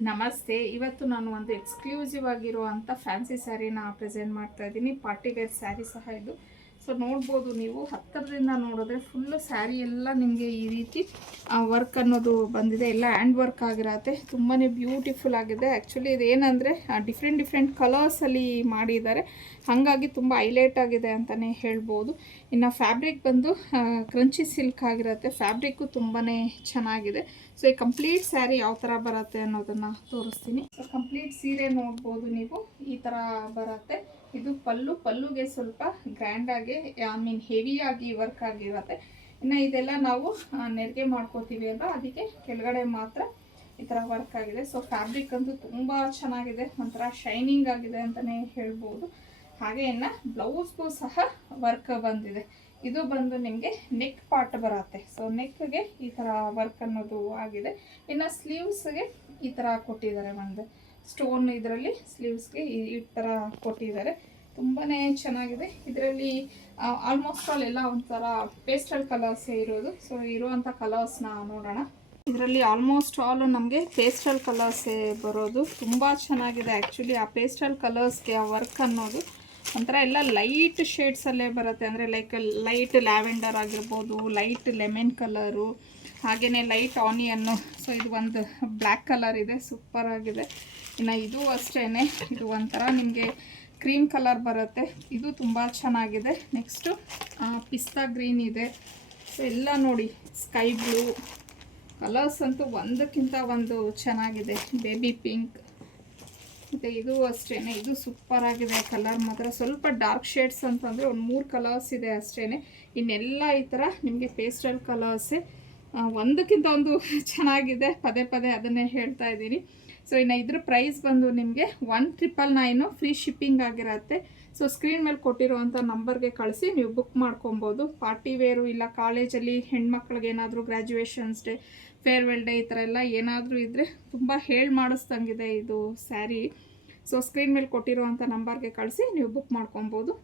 ನಮಸ್ತೆ. ಇವತ್ತು ನಾನು ಒಂದು ಎಕ್ಸ್ಕ್ಲೂಸಿವ್ ಆಗಿರುವಂಥ ಫ್ಯಾನ್ಸಿ ಸ್ಯಾರಿನ ಪ್ರೆಸೆಂಟ್ ಮಾಡ್ತಾ ಇದ್ದೀನಿ. ಪಾರ್ಟಿ ವೇರ್ ಸ್ಯಾರಿ ಸಹ ಇದು. ಸೊ ನೋಡ್ಬೋದು, ನೀವು ಹತ್ತಿರದಿಂದ ನೋಡಿದ್ರೆ ಫುಲ್ಲು ಸ್ಯಾರಿ ಎಲ್ಲ ನಿಮಗೆ ಈ ರೀತಿ ವರ್ಕ್ ಅನ್ನೋದು ಬಂದಿದೆ. ಎಲ್ಲ ಹ್ಯಾಂಡ್ ವರ್ಕ್ ಆಗಿರತ್ತೆ. ತುಂಬಾ ಬ್ಯೂಟಿಫುಲ್ ಆಗಿದೆ. ಆ್ಯಕ್ಚುಲಿ ಇದೇನೆಂದರೆ ಡಿಫ್ರೆಂಟ್ ಕಲರ್ಸಲ್ಲಿ ಮಾಡಿದ್ದಾರೆ, ಹಾಗಾಗಿ ತುಂಬ ಹೈಲೈಟ್ ಆಗಿದೆ ಅಂತಲೇ ಹೇಳ್ಬೋದು. ಇನ್ನು ಫ್ಯಾಬ್ರಿಕ್ ಬಂದು ಕ್ರಂಚಿ ಸಿಲ್ಕ್ ಆಗಿರುತ್ತೆ. ಫ್ಯಾಬ್ರಿಕ್ಕು ತುಂಬಾ ಚೆನ್ನಾಗಿದೆ. ಸೊ ಈ ಕಂಪ್ಲೀಟ್ ಸ್ಯಾರಿ ಯಾವ ಥರ ಬರುತ್ತೆ ಅನ್ನೋದನ್ನು ತೋರಿಸ್ತೀನಿ. ಸೊ ಕಂಪ್ಲೀಟ್ ಸೀರೆ ನೋಡ್ಬೋದು ನೀವು, ಈ ಥರ ಬರುತ್ತೆ. ಇದು ಪಲ್ಲುಗೆ ಸ್ವಲ್ಪ ಗ್ರ್ಯಾಂಡಾಗಿ ಹೆವಿಯಾಗಿ ವರ್ಕ್ ಆಗಿರುತ್ತೆ. ಇನ್ನು ಇದೆಲ್ಲ ನಾವು ನೆರಿಗೆ ಮಾಡ್ಕೋತೀವಿ ಅಲ್ಲ, ಅದಕ್ಕೆ ಕೆಳಗಡೆ ಮಾತ್ರ ಈ ಥರ ವರ್ಕ್ ಆಗಿದೆ. ಸೊ ಫ್ಯಾಬ್ರಿಕ್ ಅಂತೂ ತುಂಬ ಚೆನ್ನಾಗಿದೆ, ಒಂಥರ ಶೈನಿಂಗ್ ಆಗಿದೆ ಅಂತಲೇ ಹೇಳ್ಬೋದು. ಹಾಗೆ ಇನ್ನು ಬ್ಲೌಸ್ಗೂ ಸಹ ವರ್ಕ್ ಬಂದಿದೆ. ಇದು ಬಂದು ನಿಮಗೆ ನೆಕ್ ಪಾರ್ಟ್ ಬರುತ್ತೆ. ಸೊ ನೆಕ್ಗೆ ಈ ಥರ ವರ್ಕ್ ಅನ್ನೋದು ಆಗಿದೆ. ಇನ್ನು ಸ್ಲೀವ್ಸ್ಗೆ ಈ ಥರ ಕೊಟ್ಟಿದ್ದಾರೆ, ಒಂದು ಸ್ಟೋನ್ ಇದರಲ್ಲಿ ಸ್ಲೀವ್ಸ್ಗೆ ಈ ಥರ ಕೊಟ್ಟಿದ್ದಾರೆ. ತುಂಬಾ ಚೆನ್ನಾಗಿದೆ. ಇದರಲ್ಲಿ ಆಲ್ಮೋಸ್ಟ್ ಆಲ್ ಎಲ್ಲ ಒಂಥರ ಪೇಸ್ಟಲ್ ಕಲರ್ಸೇ ಇರೋದು. ಸೊ ಇರುವಂಥ ಕಲರ್ಸ್ನ ನೋಡೋಣ. ಇದರಲ್ಲಿ ಆಲ್ಮೋಸ್ಟ್ ಆಲ್ ನಮಗೆ ಪೇಸ್ಟಲ್ ಕಲರ್ಸೇ ಬರೋದು. ತುಂಬ ಚೆನ್ನಾಗಿದೆ. ಆ್ಯಕ್ಚುಲಿ ಆ ಪೇಸ್ಟಲ್ ಕಲರ್ಸ್ಗೆ ಆ ವರ್ಕ್ ಅನ್ನೋದು ಒಂಥರ ಎಲ್ಲ ಲೈಟ್ ಶೇಡ್ಸಲ್ಲೇ ಬರುತ್ತೆ. ಅಂದರೆ ಲೈಟ್ ಲ್ಯಾವೆಂಡರ್ ಆಗಿರ್ಬೋದು, ಲೈಟ್ ಲೆಮನ್ ಕಲರು, ಹಾಗೆಯೇ ಲೈಟ್ ಆನಿಯನ್ನು. ಸೊ ಇದು ಒಂದು ಬ್ಲ್ಯಾಕ್ ಕಲರ್ ಇದೆ, ಸೂಪರ್ ಆಗಿದೆ. ಇನ್ನು ಇದು ಅಷ್ಟೇ, ಇದು ಒಂಥರ ನಿಮಗೆ ಕ್ರೀಮ್ ಕಲರ್ ಬರುತ್ತೆ. ಇದು ತುಂಬ ಚೆನ್ನಾಗಿದೆ. ನೆಕ್ಸ್ಟು ಪಿಸ್ತಾ ಗ್ರೀನ್ ಇದೆ. ಸೊ ಎಲ್ಲ ನೋಡಿ, ಸ್ಕೈ ಬ್ಲೂ ಕಲರ್ಸ್ ಅಂತೂ ಒಂದಕ್ಕಿಂತ ಒಂದು ಚೆನ್ನಾಗಿದೆ. ಬೇಬಿ ಪಿಂಕ್, ಮತ್ತು ಇದು ಅಷ್ಟೇ, ಇದು ಸೂಪರ್ ಆಗಿದೆ. ಕಲರ್ ಮಾತ್ರ ಸ್ವಲ್ಪ ಡಾರ್ಕ್ ಶೇಡ್ಸ್ ಅಂತಂದರೆ ಒಂದು 3 ಕಲರ್ಸ್ ಇದೆ ಅಷ್ಟೇ. ಇನ್ನೆಲ್ಲ ಈ ಥರ ನಿಮಗೆ ಪೇಸ್ಟಲ್ ಕಲರ್ಸೇ, ಒಂದಕ್ಕಿಂತ ಒಂದು ಚೆನ್ನಾಗಿದೆ. ಪದೇ ಅದನ್ನೇ ಹೇಳ್ತಾ ಇದ್ದೀನಿ. ಸೊ ಇನ್ನು ಇದ್ರ ಪ್ರೈಸ್ ಬಂದು ನಿಮಗೆ 1999 ಫ್ರೀ ಶಿಪ್ಪಿಂಗ್ ಆಗಿರುತ್ತೆ. ಸೊ ಸ್ಕ್ರೀನ್ ಮೇಲೆ ಕೊಟ್ಟಿರುವಂಥ ನಂಬರ್ಗೆ ಕಳಿಸಿ ನೀವು ಬುಕ್ ಮಾಡ್ಕೊಬೋದು. ಪಾರ್ಟಿ ವೇರು ಇಲ್ಲ ಕಾಲೇಜಲ್ಲಿ ಹೆಣ್ಮಕ್ಳಿಗೆ ಏನಾದರೂ ಗ್ರ್ಯಾಜುಯೇಷನ್ಸ್ ಡೇ, ಫೇರ್ವೆಲ್ ಡೇ ಈ ಥರ ಎಲ್ಲ ಏನಾದರೂ ಇದ್ದರೆ ತುಂಬ ಮಾಡಿಸ್ದಂಗಿದೆ ಇದು ಸ್ಯಾರಿ. ಸೊ ಸ್ಕ್ರೀನ್ ಮೇಲೆ ಕೊಟ್ಟಿರುವಂಥ ನಂಬರ್ಗೆ ಕಳಿಸಿ ನೀವು ಬುಕ್ ಮಾಡ್ಕೊಬೋದು.